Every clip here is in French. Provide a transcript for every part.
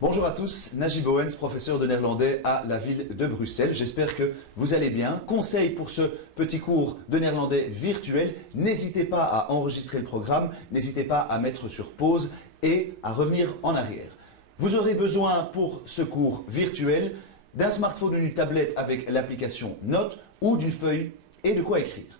Bonjour à tous, Najib Owens, professeur de néerlandais à la ville de Bruxelles. J'espère que vous allez bien. Conseil pour ce petit cours de néerlandais virtuel, n'hésitez pas à enregistrer le programme, n'hésitez pas à mettre sur pause et à revenir en arrière. Vous aurez besoin pour ce cours virtuel d'un smartphone ou d'une tablette avec l'application Notes ou d'une feuille et de quoi écrire.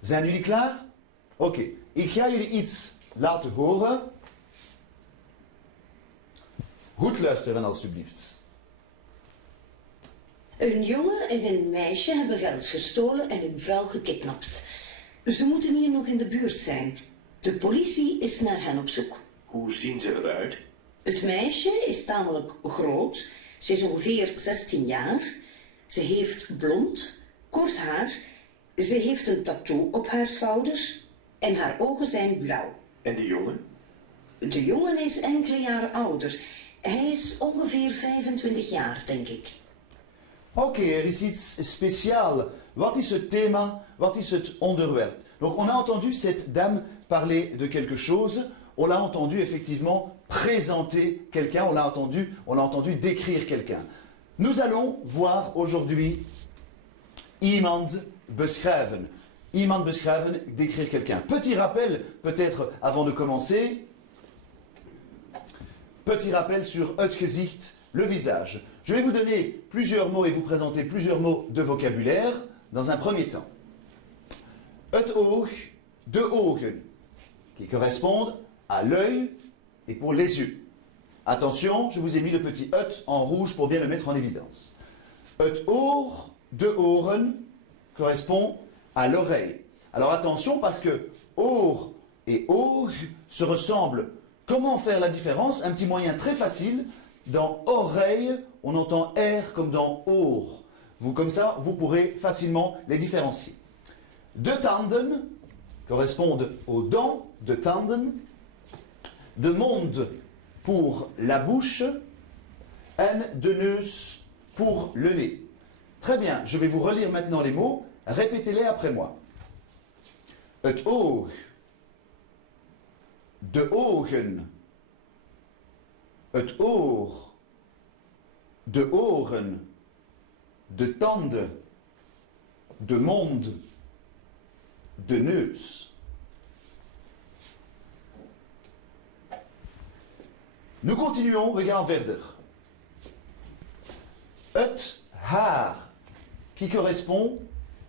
Zijn jullie klaar? Oké, ik ga jullie iets laten horen. Goed luisteren alstublieft. Een jongen en een meisje hebben geld gestolen en hun vrouw gekidnapt. Ze moeten hier nog in de buurt zijn. De politie is naar hen op zoek. Hoe zien ze eruit? Het meisje is tamelijk groot. Ze is ongeveer 16 jaar. Ze heeft blond, kort haar. Ze heeft een tattoo op haar schouders. En haar ogen zijn blauw. En die jongen? De jongen is enkele jaren ouder. Hij is ongeveer 25 jaar, denk ik. Oké, er is iets speciaals. Wat is het thema? Wat is het onderwerp? Donc on a entendu cette dame parler de quelque chose. On l'a entendu effectivement présenter quelqu'un. On l'a entendu décrire quelqu'un. Nous allons voir aujourd'hui iemand beschrijven. Iemand beschrijven, décrire quelqu'un. Petit rappel, peut-être avant de commencer. Petit rappel sur het gezicht, le visage. Je vais vous donner plusieurs mots et vous présenter plusieurs mots de vocabulaire dans un premier temps. Het oog, de ogen, qui correspondent à l'œil et pour les yeux. Attention, je vous ai mis le petit het en rouge pour bien le mettre en évidence. Het oor, de oren, correspond à l'oreille. Alors attention parce que oor et oog se ressemblent. Comment faire la différence? Un petit moyen très facile. Dans oreille, on entend R comme dans oor. Comme ça, vous pourrez facilement les différencier. De tanden correspondent aux dents, de tanden. De mond pour la bouche. En de neus pour le nez. Très bien, je vais vous relire maintenant les mots. Répétez-les après moi. Het oog. De ogen. Het oor. De oren. De tanden. De mond. De neus. Nous continuons, regarde verder. Het haar, qui correspond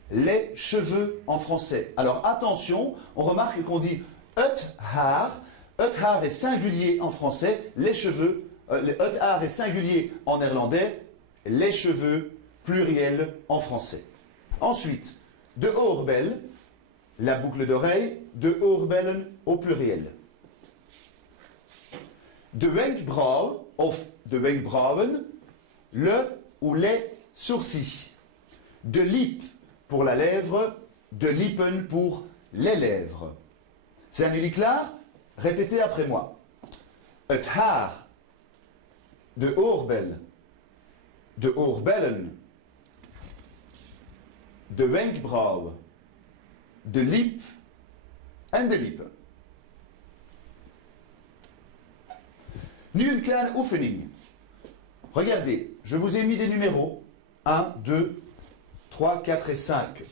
les cheveux en français. Alors attention, on remarque qu'on dit het haar. Het haar est singulier en français, les cheveux. Het haar est singulier en néerlandais, les cheveux pluriel en français. Ensuite, de oorbel, la boucle d'oreille, de oorbellen au pluriel. De wenkbrauw of de wenkbrauwen, le ou les sourcils. De lip pour la lèvre, de lippen pour les lèvres. Zijn jullie klaar? Répétez après moi. Het haar, de oorbel, de oorbellen, de wenkbrauw, de lip en de lippen. Nu een kleine oefening. Regardez, je vous ai mis des numéros 1, 2, 3, 4 et 5.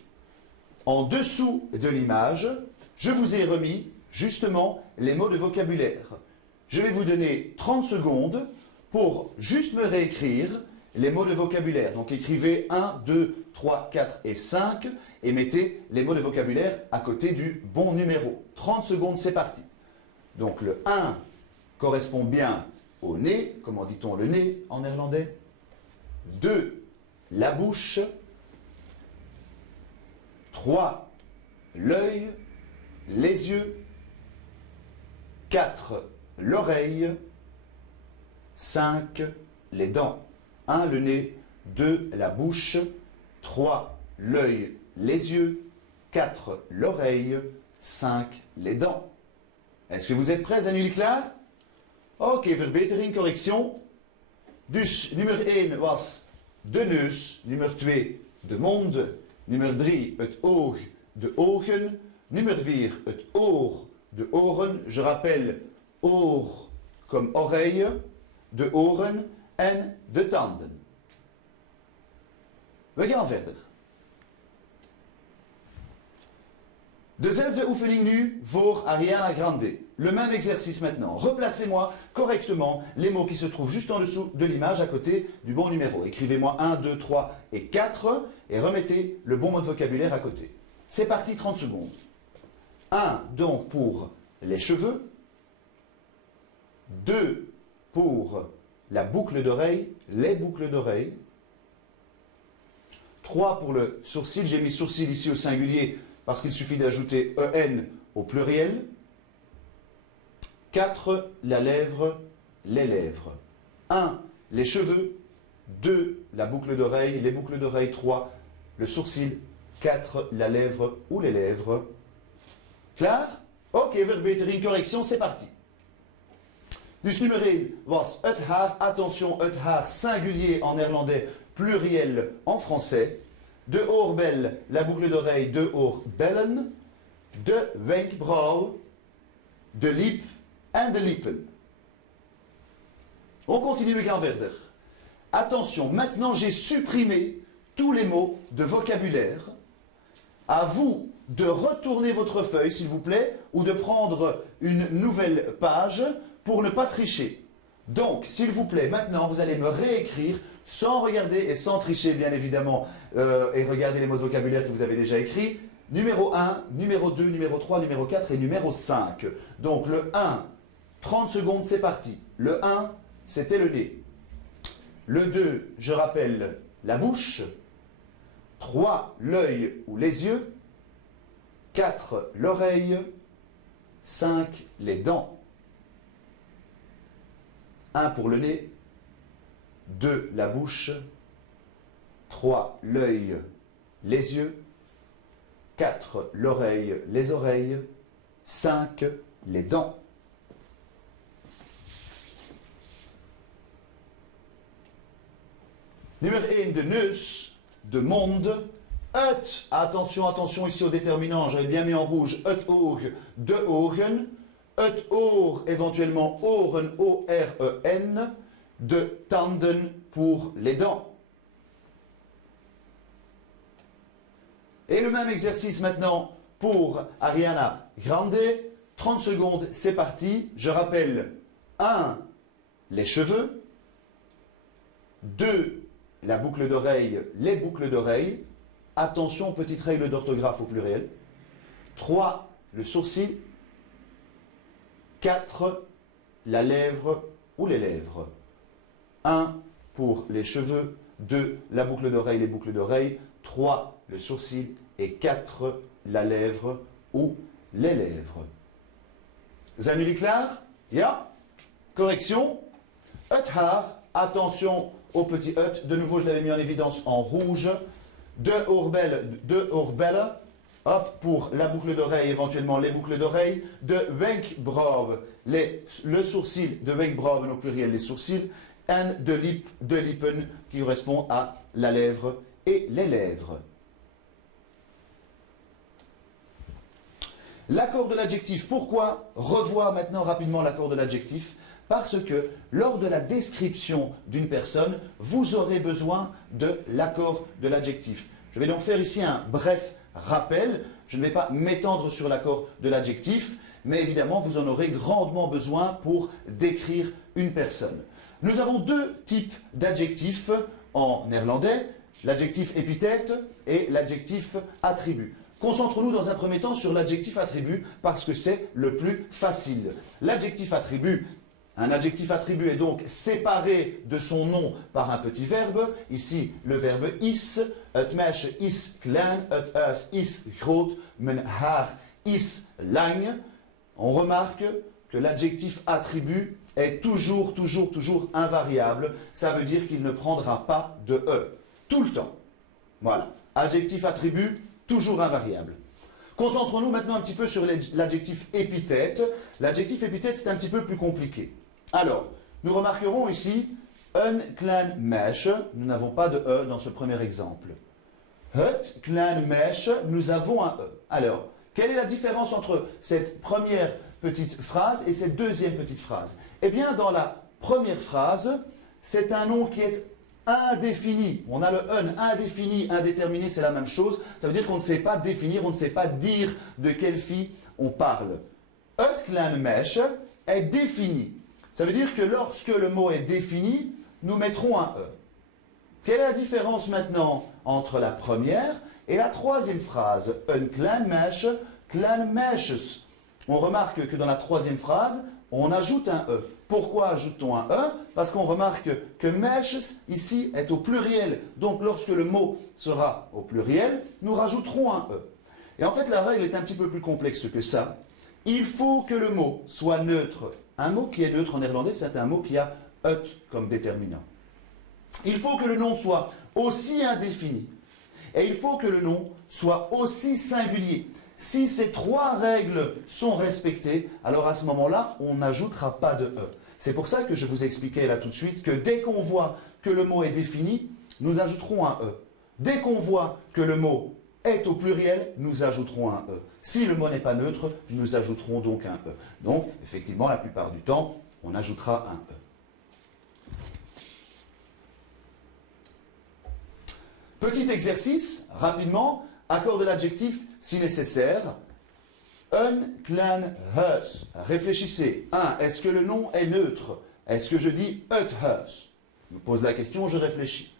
En dessous de l'image, je vous ai remis justement les mots de vocabulaire. Je vais vous donner 30 secondes pour juste me réécrire les mots de vocabulaire. Donc écrivez 1, 2, 3, 4 et 5 et mettez les mots de vocabulaire à côté du bon numéro. 30 secondes, c'est parti. Donc le 1 correspond bien au nez. Comment dit-on le nez en néerlandais? 2, la bouche. 3, l'œil, les yeux. 4, l'oreille. 5, les dents. 1, le nez. 2, la bouche. 3, l'œil, les yeux. 4, l'oreille. 5, les dents. Est-ce que vous êtes prêts, zijn jullie klaar? Oké, verbetering, correction. Dus nummer 1 was de neus. Nummer 2, de mond. Nummer 3, het oog, de ogen. Nummer 4, het oor, de oren. Je rappelle oor comme oreille. de oren en de tanden. We gaan verder. Dezelfde oefening nu voor Ariana Grande. Le même exercice maintenant. Replacez-moi correctement les mots qui se trouvent juste en dessous de l'image à côté du bon numéro. Écrivez-moi 1, 2, 3 et 4 et remettez le bon mot de vocabulaire à côté. C'est parti, 30 secondes. 1 donc pour les cheveux. 2 pour la boucle d'oreille, les boucles d'oreille. 3 pour le sourcil. J'ai mis sourcil ici au singulier parce qu'il suffit d'ajouter en au pluriel. 4, la lèvre, les lèvres. 1, les cheveux. 2, la boucle d'oreille, les boucles d'oreille. 3, le sourcil. 4, la lèvre ou les lèvres. Klaar? Oké, verbetering, correction, c'est parti. Dus nummer 1 was het haar. Attention, het haar singulier en néerlandais, pluriel en français. De oorbel, la boucle d'oreille, de oorbellen. De wenkbrauw, de lip en de lippen. On continue, we gaan verder. Attention, maintenant j'ai supprimé tous les mots de vocabulaire. À vous de retourner votre feuille, s'il vous plaît, ou de prendre une nouvelle page pour ne pas tricher. Donc, s'il vous plaît, maintenant, vous allez me réécrire sans regarder et sans tricher, bien évidemment, et regarder les mots de vocabulaire que vous avez déjà écrits. Numéro 1, numéro 2, numéro 3, numéro 4 et numéro 5. Donc, le 1, 30 secondes, c'est parti. Le 1, c'était le nez. Le 2, je rappelle, la bouche. 3, l'œil ou les yeux. 4, l'oreille. 5, les dents. 1 pour le nez. 2, la bouche. 3, l'œil, les yeux. 4, l'oreille, les oreilles. 5, les dents. Numéro 1, de neus, de monde. Het, attention, attention ici au déterminant, j'avais bien mis en rouge, het oog, de ogen. Het oor, éventuellement oren, O-R-E-N. De tanden pour les dents. Et le même exercice maintenant pour Ariana Grande. 30 secondes, c'est parti. Je rappelle 1, les cheveux. 2, la boucle d'oreille, les boucles d'oreille. Attention, petite règle d'orthographe au pluriel. 3, le sourcil. 4, la lèvre ou les lèvres. 1 pour les cheveux, 2 la boucle d'oreille, les boucles d'oreille, 3 le sourcil et 4 la lèvre ou les lèvres. Zijn jullie klaar? Ja? Correction. Het haar, attention au petit het, de nouveau je l'avais mis en évidence en rouge. De oorbellen, hop, pour la boucle d'oreille, éventuellement les boucles d'oreille. De wenkbrauwen, le sourcil, de wenkbrauwen au pluriel les sourcils. En de lip, de lippen, qui correspond à la lèvre et les lèvres. L'accord de l'adjectif. Pourquoi revoir maintenant rapidement l'accord de l'adjectif? Parce que lors de la description d'une personne, vous aurez besoin de l'accord de l'adjectif. Je vais donc faire ici un bref rappel. Je ne vais pas m'étendre sur l'accord de l'adjectif, mais évidemment vous en aurez grandement besoin pour décrire une personne. Nous avons deux types d'adjectifs en néerlandais, l'adjectif épithète et l'adjectif attribut. Concentrons-nous dans un premier temps sur l'adjectif attribut parce que c'est le plus facile. L'adjectif attribut, un adjectif attribut est donc séparé de son nom par un petit verbe. Ici, le verbe is. Het meisje is klein, het huis is groot, mijn haar is lang. On remarque que l'adjectif attribut est toujours invariable. Ça veut dire qu'il ne prendra pas de E. Tout le temps. Voilà. Adjectif attribut, toujours invariable. Concentrons-nous maintenant un petit peu sur l'adjectif épithète. L'adjectif épithète, c'est un petit peu plus compliqué. Alors, nous remarquerons ici een klein meisje. Nous n'avons pas de E dans ce premier exemple. Het klein meisje, nous avons un E. Alors, quelle est la différence entre cette première petite phrase et cette deuxième petite phrase? Eh bien, dans la première phrase, c'est un nom qui est indéfini. On a le un, indéfini, indéterminé, c'est la même chose. Ça veut dire qu'on ne sait pas définir, on ne sait pas dire de quelle fille on parle. Het kleine meisje est défini. Ça veut dire que lorsque le mot est défini, nous mettrons un E. Quelle est la différence maintenant entre la première et la troisième phrase? Een klein meisje, klein meisjes. On remarque que dans la troisième phrase, on ajoute un E. Pourquoi ajoute-t-on un E? Parce qu'on remarque que meisjes, ici, est au pluriel. Donc lorsque le mot sera au pluriel, nous rajouterons un E. Et en fait, la règle est un petit peu plus complexe que ça. Il faut que le mot soit neutre. Un mot qui est neutre en néerlandais, c'est un mot qui a het comme déterminant. Il faut que le nom soit aussi indéfini. Et il faut que le nom soit aussi singulier. Si ces trois règles sont respectées, alors à ce moment-là, on n'ajoutera pas de E. C'est pour ça que je vous expliquais là tout de suite que dès qu'on voit que le mot est défini, nous ajouterons un E. Dès qu'on voit que le mot est au pluriel, nous ajouterons un E. Si le mot n'est pas neutre, nous ajouterons donc un E. Donc, effectivement, la plupart du temps, on ajoutera un E. Petit exercice, rapidement, accord de l'adjectif si nécessaire. Een klein huis. Réfléchissez. 1. Est-ce que le nom est neutre? Est-ce que je dis het huis? Je me pose la question, je réfléchis.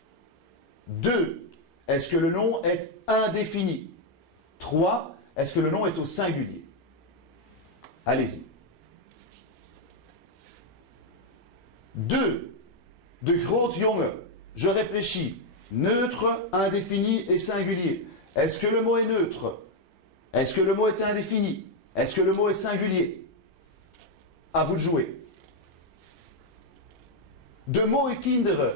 2. Est-ce que le nom est indéfini? 3. Est-ce que le nom est au singulier? Allez-y. 2. De groot jongen. Je réfléchis. Neutre, indéfini et singulier. Est-ce que le mot est neutre? Est-ce que le mot est indéfini? Est-ce que le mot est singulier? À vous de jouer. De mots et kinderen.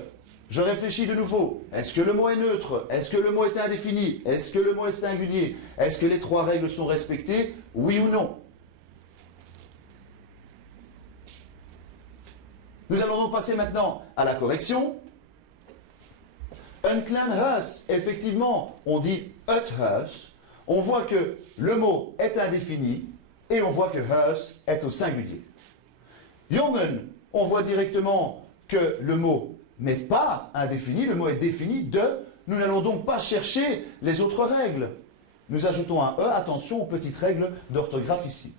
Je réfléchis de nouveau. Est-ce que le mot est neutre? Est-ce que le mot est indéfini? Est-ce que le mot est singulier? Est-ce que les trois règles sont respectées? Oui ou non? Nous allons donc passer maintenant à la correction. Een klein huis, effectivement, on dit het huis. On voit que le mot est indéfini et on voit que huis est au singulier. Jongen, on voit directement que le mot n'est pas indéfini, le mot est défini de. Nous n'allons donc pas chercher les autres règles. Nous ajoutons un E, attention aux petites règles d'orthographe ici.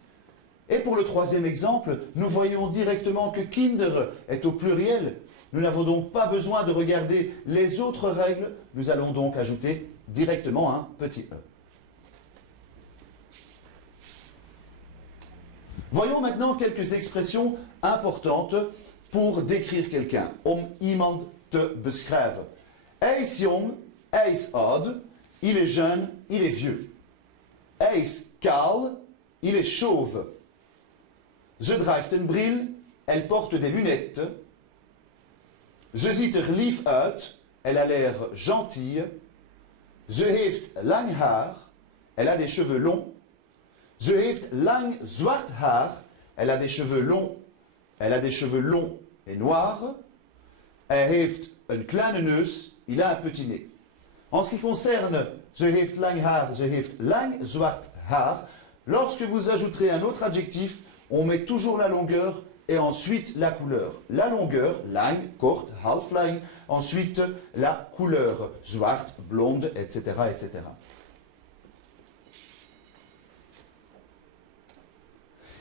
Et pour le troisième exemple, nous voyons directement que kinder est au pluriel. Nous n'avons donc pas besoin de regarder les autres règles. Nous allons donc ajouter directement un petit E. Voyons maintenant quelques expressions importantes pour décrire quelqu'un. Om iemand te beschrijven. Hij is jong, hij is oud, il est jeune, il est vieux. Hij is kaal, il est chauve. Ze draagt een bril, elle porte des lunettes. Ze ziet er lief uit, elle a l'air gentille. Ze heeft lang haar, elle a des cheveux longs. Ze heeft lang zwart haar, elle a des cheveux longs. Elle a des cheveux longs et noirs. Hij heeft een kleine neus, il a un petit nez. En ce qui concerne ze heeft lang haar, ze heeft lang zwart haar, lorsque vous ajouterez un autre adjectif, on met toujours la longueur et ensuite la couleur. La longueur, lang, kort, half lang. Ensuite, la couleur, zwart, blonde, etc., etc.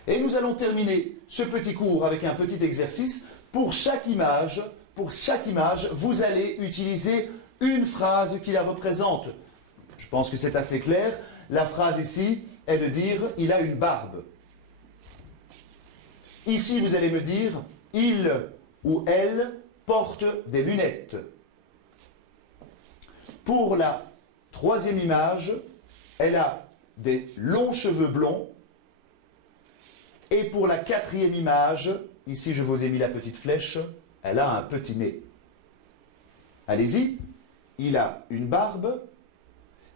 Et nous allons terminer ce petit cours avec un petit exercice. Pour chaque image, vous allez utiliser une phrase qui la représente. Je pense que c'est assez clair. La phrase ici est de dire « il a une barbe ». Ici, vous allez me dire « il ou elle porte des lunettes ». Pour la troisième image, elle a des longs cheveux blonds. Et pour la quatrième image, ici je vous ai mis la petite flèche, elle a un petit nez. Allez-y, il a une barbe,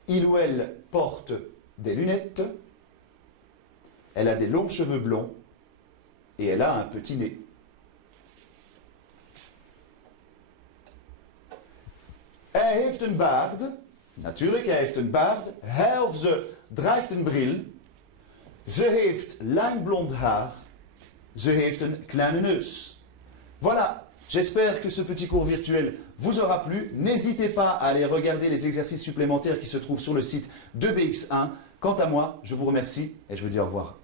il ou elle porte des lunettes, elle a des longs cheveux blonds et elle a un petit nez. Hij heeft een baard, natuurlijk, hij heeft een baard, hij of ze draagt een bril. Ze heeft lang blond haar. Ze heeft een kleine neus. Voilà, j'espère que ce petit cours virtuel vous aura plu. N'hésitez pas à aller regarder les exercices supplémentaires qui se trouvent sur le site de BX1. Quant à moi, je vous remercie et je vous dis au revoir.